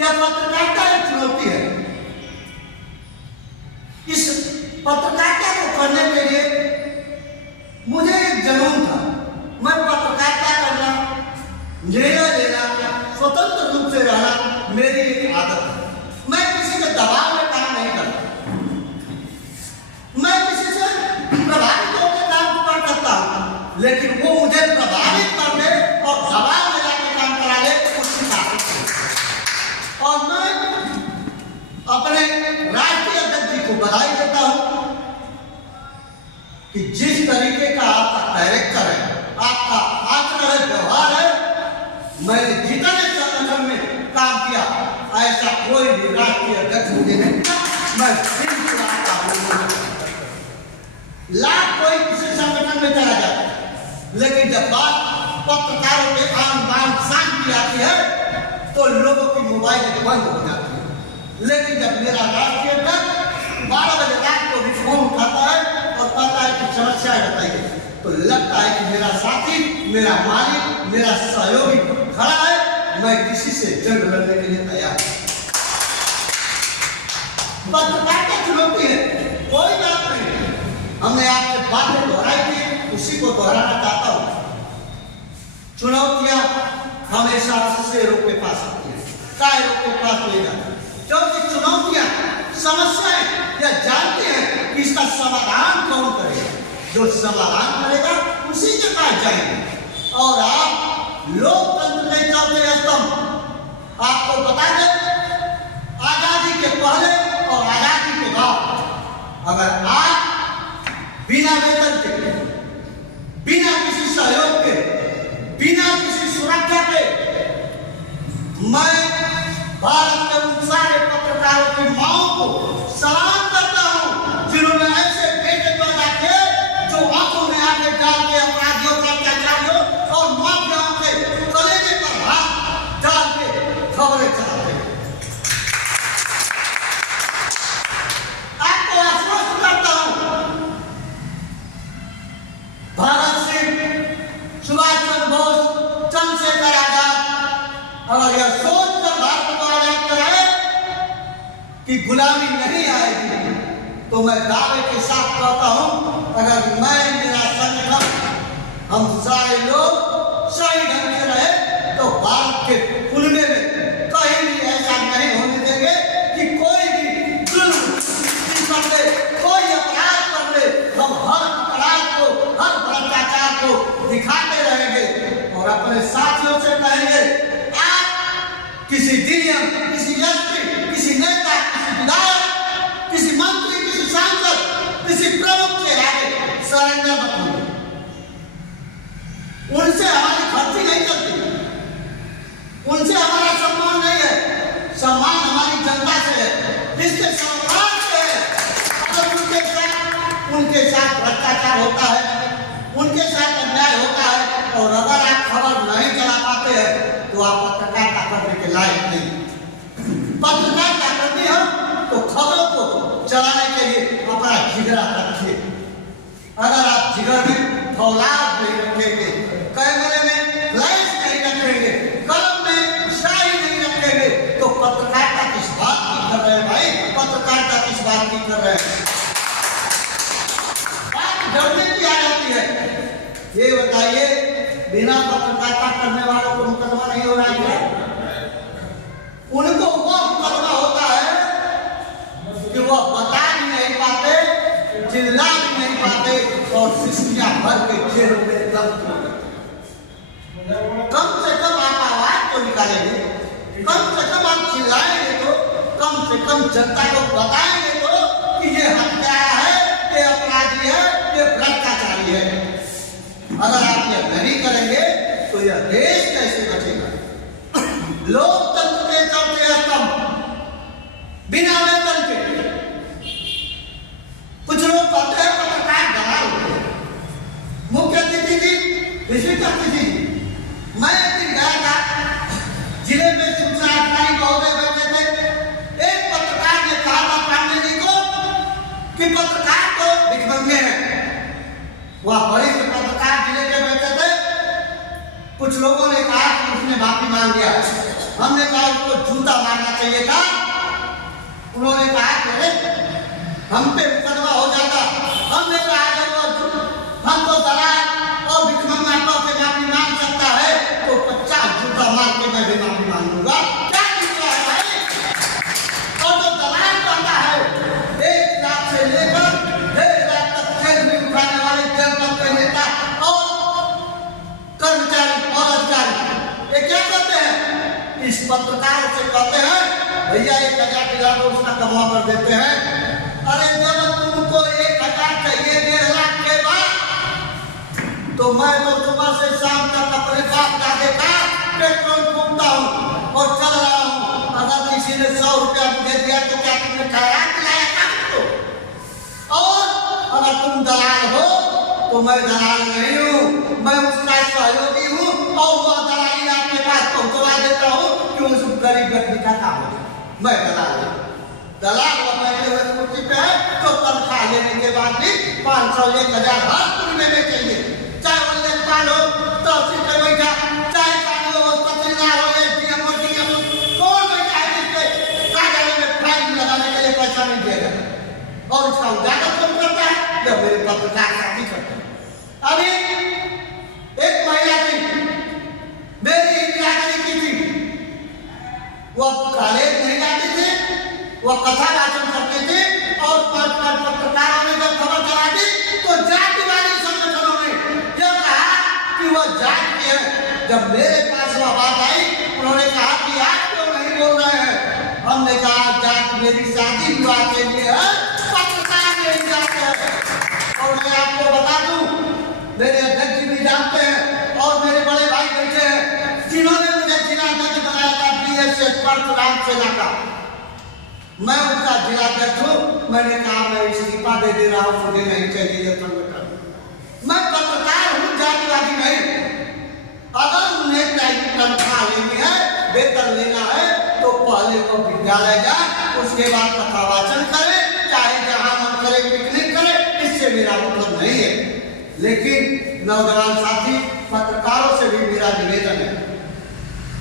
यह पत्रकारिता एक चुनौती है। इस पत्रकारिता को करने के लिए मुझे एक जुनून था। मैं पत्रकारिता करना, निर्णय लेना, स्वतंत्र रूप से रहना मेरी एक आदत है। मैं किसी के दबाव में काम नहीं करता। मैं किसी से प्रभावित होकर काम करता हूँ, लेकिन वो मुझे प्रभावित करने और दबाव में लाके काम करा ले उसकी ताकत है। और मैं अपने राष्ट्रीय अध्यक्ष जी को बधाई देता हूँ कि जिस तरीके का आपका कैरेक्टर है, आपका आचरण है, व्यवहार है, मैंने जितने संगठन में काम किया ऐसा कोई भी राष्ट्रीय अध्यक्ष मुझे नहीं मिला। मैं बिल्कुल आपका हूँ। लाख कोई किसी संगठन में चला जाए, लेकिन जब बात पत्रकारों के आन बान शान की आती है तो लोगों की मोबाइल बंद हो जाती है। लेकिन जब मेरा राष्ट्रीय अध्यक्ष 12 बजे रात को भी फोन उठाता है और कहता है कि समस्याएं बताइए, तो लगता है कि मेरा साथी, मेरा मालिक, मेरा सहयोगी खड़ा है, मैं किसी से जंग लड़ने के लिए तैयार हूं। पत्रकारिता चुनौती है, कोई बात नहीं। हमने आपसे बातें दोहराई थी, उसी को दोहराना चाहता हूं। चुनौतियां हमेशा शेरों के पास आती है, कायरों के पास ले जाती है, क्योंकि चुनौतियां, समस्याएं यह जानते हैं कि इसका समाधान कौन करेगा। जो समाधान करेगा उसी के पास जाएंगे। और आप लोकतंत्र के चौथे स्तंभ, आपको बता दें, आजादी के पहले और आजादी के बाद अगर आप बिना वेतन के, बिना किसी सहयोग के, बिना किसी सुरक्षा के, मैं भारत के उन सारे पत्रकारों की मांओं को सलाम करता हूं जिन्होंने ऐसे बेटे पैदा किए जो आंखों में आके डाल के अपराधियों का, अत्याचारियों और माफियाओं के कलेजे पर हाथ डाल के खबरें चलाते हैं। आपको आश्वस्त करता हूं, भगत सिंह, सुभाष चंद्र बोस, चंद्रशेखर आजाद अगर यह सोच कर भारत को आजाद कराए कि गुलामी नहीं आएगी, तो मैं दावे के साथ कहता हूं, अगर मैं, मेरा संगठन, हम सारे लोग सही ढंग से रहे तो भारत के खुलने में कहीं भी ऐसा नहीं होने देंगे कि कोई भी जुल्म कर ले, कोई अपराध कर ले। हम हर अपराध को, हर भ्रष्टाचार को दिखाते रहेंगे और अपने साथियों से कहेंगे, आप किसी डीएम, किसी एसपी, किसी नेता, किसी विधायक, किसी मंत्री, किसी सांसद, किसी प्रमुख के आगे सरेंडर मत होइए। उनसे हमारी खर्ची नहीं चलती, उनसे हमारा सम्मान नहीं है। सम्मान हमारी जनता से है, इसके सरकार से है। अगर उनके साथ भ्रष्टाचार होता है, उनके साथ अन्याय होता है और अगर आप खबर नहीं चला पाते हैं तो आप पत्रकारिता करने के लायक नहीं। पत्रकारिता करनी हो तो खबरों को चलाने के लिए अपना जिगरा रखिए। अगर आप जिगर में फौलाद नहीं रखेंगे, कैमरे में फ्लैश नहीं रखेंगे, कलम में शाही नहीं रखेंगे, तो पत्रकारिता किस बात की कर रहे हैं भाई? पत्रकारिता किस बात की कर रहे हैं? बात डरने की आ जाती है। ये बताइए, बिना पत्रकारिता करने वालों को मुकदमा नहीं हो रहा है? उनको वो मुकदमा होता है कि वो बता भी नहीं पाते, चिल्ला भी नहीं पाते और सिस्कियां भर के जेलों में दम। कम से कम आप आवाज तो निकालेंगे, कम से कम आप चिल्लाएंगे, तो कम से कम जनता को बताएंगे तो कि ये हत्यारा है, ये अपराधी है, ये भ्रष्टाचारी है। अगर आप ये नहीं करेंगे तो यह देश कैसे बचेगा? लोकतंत्र के चौथे स्तंभ बिना वेतन के। कुछ लोग कहते हैं पत्रकार दलाल होते हैं। मुख्य अतिथि जी, विशिष्ट अतिथि जी, मैं एक दिन गया था, जिले में सूचना अधिकारी महोदय बैठे थे। एक पत्रकार ने कहा था पांडे जी को कि पत्रकार तो भिखमंगे हैं। वह वरिष्ठ पत्रकार जिले के बैठे थे। कुछ लोगों ने कहा कि उसने माफी मांग लिया। हमने कहा उसको जूता जूता मारना चाहिए था। उन्होंने कहा कि अरे हम पे मुकदमा हो जाता। हमने कहा जब हमको दलाल और भिखमंगा से माफी मांग सकता है तो 50 जूता मार के मैं भी माफी मांगूंगा। क्या दिक्कत है भाई? और जो दलाल कहता है 1 लाख से लेकर 1.5 लाख तक जेल में उठाने वाले जनता के नेता और कर्मचारी और अधिकारी ये क्या करते हैं? इस पत्रकारों से कहते हैं भैया 1,000 दिला दो, उसका कमा कर देते हैं। अरे जब तुमको 1,000 चाहिए 1.5 लाख के बाद तो मैं तो सुबह से शाम तक अपने बाप दादे का पेट्रोल फूकता हूँ और चल रहा हूँ। अगर किसी ने 100 रुपया मुझे दिया तो क्या तुमने खैरात दिलाया था? और अगर तुम दलाल हो तो मैं दलाल नहीं हूँ, मैं उसका सहयोगी हूँ और वो दलाली आपके पास पहुँचवा देता हूँ कि उस गरीब व्यक्ति का काम हो। मैं दलाल हूँ। दलाल बैठे हुए कुर्सी पे है तो तनख्वाह लेने के बाद भी 500 1,000 हर महीने में चाहिए। चाहे वो लेखपाल हो, तहसील पे बैठा, चाहे कानून हो, तहसीलदार हो, एसडीएम हो, डीएम हो, कौन बैठा है जिसके कार्यालय में फाइल लगाने के लिए पैसा नहीं दिया जाता और इसका उजागर कौन करता है? जब मेरे पत्रकार साथी करते हैं। अभी एक महिला थी, मेरी इंतजारी की थी, वो कॉलेज नहीं जाती थी, वो कथा वाचन करते थे और पत्रकारों ने जब खबर चला दी तो जातिवादी संगठनों ने यह कहा कि वो जात के हैं। जब मेरे पास वह बात आई उन्होंने कहा कि आप क्यों नहीं बोल रहे हैं? हमने कहा जात मेरी शादी विवाह के लिए है, पत्रकार नहीं जाते हैं। और मैं आपको बता दूं मेरे अध्यक्ष जी भी जानते हैं और मेरे बड़े भाई बैठे हैं जिन्होंने मुझे जिला अध्यक्ष बनाया था बीएसएफ परशुराम सेना का। मैं उनका जिला अध्यक्ष हूँ। मैंने कहा मैं इस्तीफा दे दे रहा हूँ, मुझे नहीं चाहिए संगठन। मैं पत्रकार हूँ, जातिवादी नहीं। अगर उन्हें तनख्वाह लेनी है, वेतन लेना है तो पहले वो विद्यालय जाए, उसके बाद कथा वाचन करे, चाहे जहां मन करे पिकनिक करे, इससे मेरा मतलब नहीं है। लेकिन नौजवान साथी पत्रकारों से भी मेरा निवेदन है,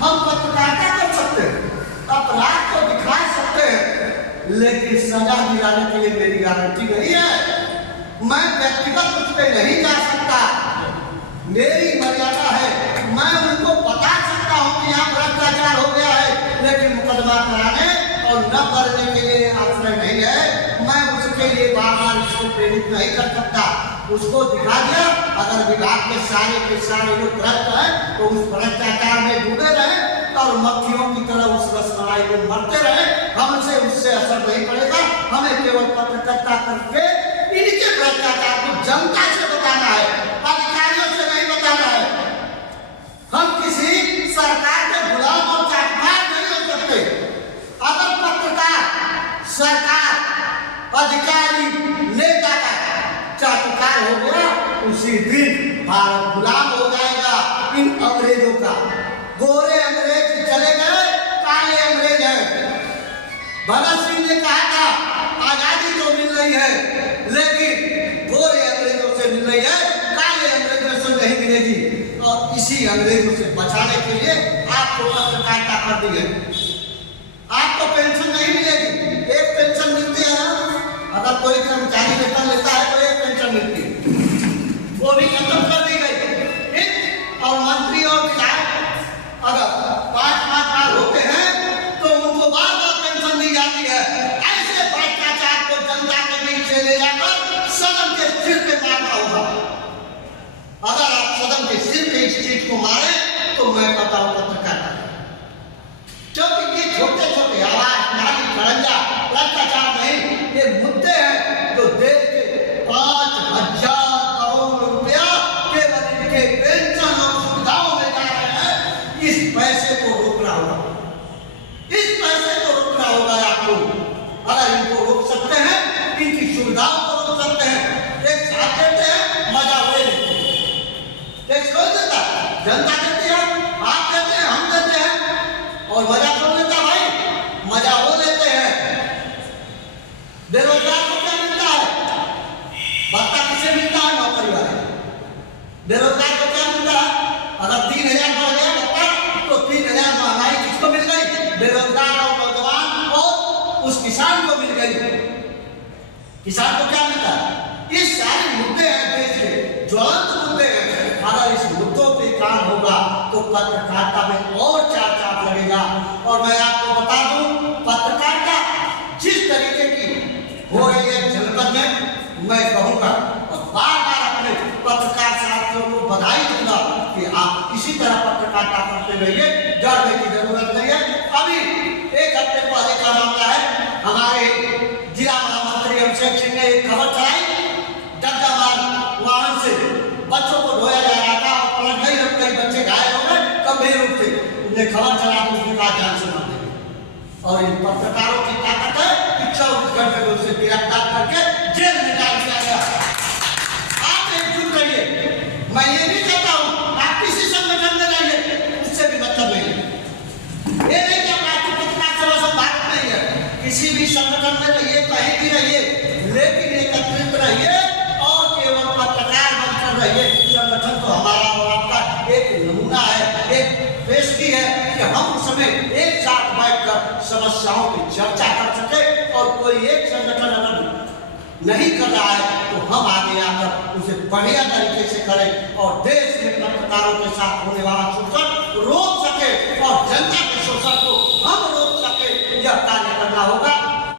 हम पत्रकारिता कर सकते हैं, अपराध को दिखा सकते हैं, लेकिन सजा दिलाने के लिए मेरी गारंटी नहीं है। मैं व्यक्तिगत उस पर नहीं जा सकता, मेरी मर्यादा है। मैं उनको बता सकता हूँ कि यहाँ भ्रष्टाचार हो गया है, लेकिन मुकदमा कराने और न करने के लिए आश्रय नहीं है। मैं उसके लिए बार-बार इसको प्रेरित नहीं कर सकता। उसको दिखा दिया, अगर विभाग के सारे लोग भ्रष्ट हैं तो उस भ्रष्टाचार में डूबे रहे और मक्खियों की तरह उस रसमलाई में मरते रहे, हमसे उससे असर नहीं पड़ेगा। हमें केवल पत्रकारिता करके इनके भ्रष्टाचार को जनता से बताना है, अधिकारियों से नहीं बताना है। हम किसी सरकार के गुलाम और चाटमार नहीं हो सकते। अगर पत्रकार, सरकार, अधिकारी, नेता का चाटुकार हो गया, उसी दिन भारत गुलाम हो जाएगा इन अंग्रेजों का। गोरे अंग्रेज चले गए, काले अंग्रेज हैं। भगत सिंह ने कहा था आजादी तो मिल रही है, लेकिन गोरे अंग्रेजों से मिल रही है, काले अंग्रेजों से नहीं मिलेगी। और इसी अंग्रेजों से बचाने के लिए आपको पत्रकारिता कर दी है। आपको पेंशन नहीं मिलेगी, एक पेंशन मिलती है ना, अगर कोई कर्मचारी वेतन लेता है तो एक पेंशन मिलती है, वो भी खत्म कर दी गई। और मंत्री और विधायक अगर 5-5 साल होते हैं तो उनको बार-बार पेंशन दी जाती है। ऐसे भ्रष्टाचार को जनता के बीच से ले जाकर सदन के सिर पे मारना होगा। अगर आप सदन के सिर पे इस चीज को मारे तो मैं बताऊं पत्रकारिता, क्योंकि ये छोटे-छोटे आवाज, नाली, खड़ंजा, भ्रष्टाचार नहीं, ये मुद्दे हैं जो देश के 5,000 करोड़ रुपया केवल इनके पेंशन और सुविधाओं में जा रहे हैं। इस पैसे को रोकना होगा, इस पैसे को रोकना होगा आपको। अगर इनको रोक सकते हैं, इनकी सुविधाओं को रोक सकते हैं। एक साथ देते हैं, मजा वो लेते हैं, टैक्स कौन देता? जनता देती है, आप देते हैं, हम देते हैं। और मजा कौन लेता भाई? मजा वो लेते हैं। बेरोजगार को क्या मिलता है? भत्ता किसे मिलता है? नौकरी वाले। बेरोजगार को क्या मिलता है? अगर 3,000 बढ़ गया भत्ता तो 3,000 महंगाई किसको मिल गई? बेरोजगार और नौजवान और उस किसान को मिल गई। किसान को क्या मिलता है? ये सारे मुद्दे हैं देश के, ज्वलंत मुद्दे हैं। अगर इस मुद्दों पे काम होगा तो पत्रकारिता में और चार चांद लगेगा। और मैं आपको बता दूं, पत्रकारिता जिस तरीके की हो रही है जनपद में, मैं कहूंगा और बार बार अपने पत्रकार साथियों को बधाई दूंगा कि आप इसी तरह पत्रकारिता करते रहिए, डरने की जरूरत नहीं है। अभी एक हफ्ते पहले का मामला है, हमारे जिला महामंत्री अभिषेक सिंह ने एक खबर चलाई, डग्गामार वाहन से बच्चों को ढोया जा रहा था और पलट गई और कई बच्चे घायल हो गए गंभीर रूप से। उन्हें खबर चला तो उसके बाद जान से मार दी। और इन पत्रकारों की ताकत है कि 24 घंटे में उसे गिरफ्तार करके जेल में डाल दिया गया। आप एकजुट रहिए, मैं ये नहीं कहता हूं आप किसी संगठन में रहिए, उससे भी मतलब नहीं है। ये नहीं कि आपकी पत्रकार सभा भारत में ही है, किसी भी संगठन में रहिए, कहीं भी रहिए, लेकिन एकत्रित रहिए और केवल पत्रकार बनकर रहिए। संगठन तो हमारा और आपका एक नमूना है, एक पेशगी है कि हम उस समय एक साथ बैठकर समस्याओं की चर्चा कर सके। और कोई एक संगठन अगर नहीं कर रहा है तो हम आगे आकर उसे बढ़िया तरीके से करें और देश में पत्रकारों के साथ होने वाला शोषण रोक सके और जनता के शोषण को हम रोक सके, यह कार्य करना होगा।